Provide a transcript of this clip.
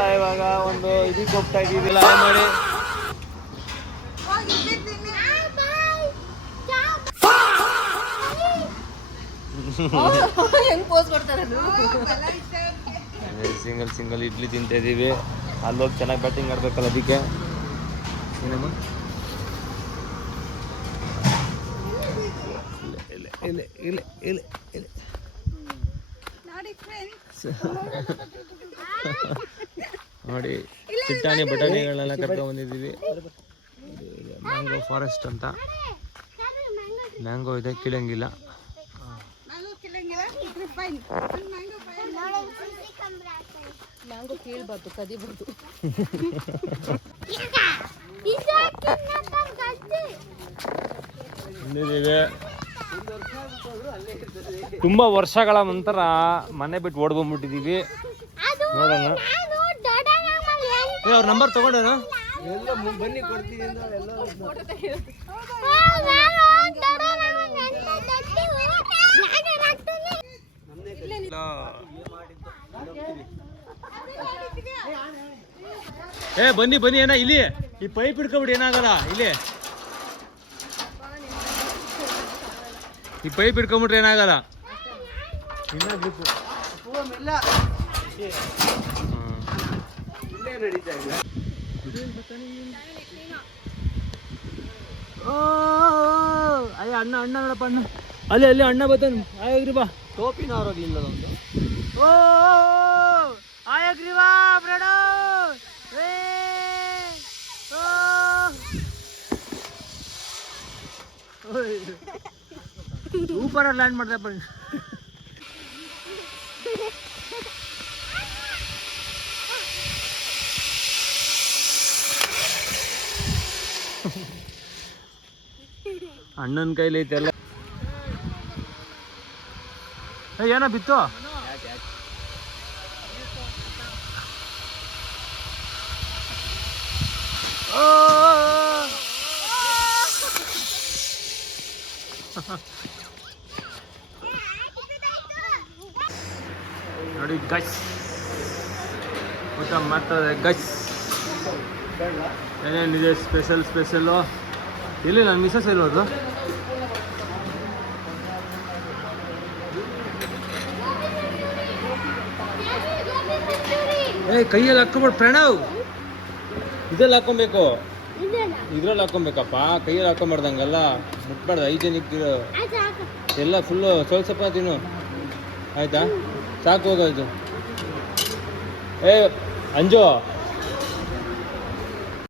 ನಾವೆಲ್ಲ ಇವಾಗ ಒಂದು ಇದಕ್ಕೆ ಹೋಗ್ತಾ ಇದೀವಿಲ್ಲ ಮಾಡಿ ಸಿಂಗಲ್ ಇಡ್ಲಿ ತಿಂತಾ ಇದೀವಿ. ಅಲ್ಲೋಗಿ ಚೆನ್ನಾಗಿ ಬ್ಯಾಟಿಂಗ್ ಆಡ್ಬೇಕಲ್ಲ ಅದಕ್ಕೆ. ಏನಮ್ಮ ನೋಡಿ ಚಿಟ್ಟಾಣಿ ಬಟಾಣಿಗಳನ್ನೆಲ್ಲ ಕರ್ಕೊಂಡು ಬಂದಿದ್ದೀವಿ. ಮ್ಯಾಂಗೋ ಫಾರೆಸ್ಟ್ ಅಂತ ಮ್ಯಾಂಗೋ ಇದೆ, ಕೀಳಂಗಿಲ್ಲ. ಮ್ಯಾಂಗೋ ಕೀಳ್ಬಾರ್ದು, ಕದಿಬಾರ್ದು. ತುಂಬಾ ವರ್ಷಗಳ ನಂತರ ಮನೆ ಬಿಟ್ಟು ಓಡ್ ಬಂದ್ಬಿಟ್ಟಿದೀವಿ. ನೋಡೋಣ ಅವ್ರ ನಂಬರ್ ತಗೊಂಡೇನ ಬನ್ನಿ ಕೊಡ್ತೀನಿ. ಬನ್ನಿ ಬನ್ನಿ ಏನ ಇಲ್ಲಿ ಈ ಪೈಪ್ ಹಿಡ್ಕೊಬಿಡಿ, ಏನಾಗಲ್ಲ ಇಲ್ಲಿ ಈ ಪೈಪ್ ಹಿಡ್ಕೊಂಬಿಟ್ರೆ ಏನಾಗಲ್ಲ. ಅಯ್ಯ ಅಣ್ಣ ಅಣ್ಣ ನೋಡಪ್ಪ ಅಣ್ಣ ಅಲ್ಲಿ ಅಲ್ಲಿ ಅಣ್ಣ ಬತ್ತಾನ. ಆಯಾಗ್ರಿ ಬಾ ಟೋಪಿನ ಅವ್ರಾಗ್ಲಿಲ್ಲ ಒಂದು. ಓ ಆಯಾಗ್ರಿ ಬಾ ಬ್ರಡ ಸೂಪರ್ ಆಗಿ ಲ್ಯಾಂಡ್ ಮಾಡ್ದಪ್ಪ. ಅಣ್ಣನ ಕೈಲಿ ಐತೆಲ್ಲ. ಏನೋ ಬಿತ್ತು ನೋಡಿ ಗಸ್ ಊಟ ಮಾಡ್ತಾರೆ. ಗಸ್ ಏನೇನಿದೆ ಸ್ಪೆಷಲ್ಲು ಎಲ್ಲಿ ನನ್ನ ಮಿಸಸ್ ಇರೋದು. ಕೈಯಲ್ಲಿ ಹಾಕ್ಕೊಬೇಡ ಪ್ರಣವ್, ಇದ್ರಲ್ಲಿ ಹಾಕೊಬೇಕು, ಇದ್ರಲ್ಲಿ ಹಾಕೊಬೇಕಪ್ಪ. ಕೈಯಲ್ಲಿ ಹಾಕೊಂಬಾರ್ದಂಗಲ್ಲ, ಮುಟ್ಬಾರ್ದು. ಹೈಜೆನಿಕ್ ಎಲ್ಲ ಫುಲ್ಲು ಸ್ವಲ್ಪ ತಿನ್ನು ಆಯ್ತಾ, ಸಾಕು ಹೋಗೋದು. ಅಂಜು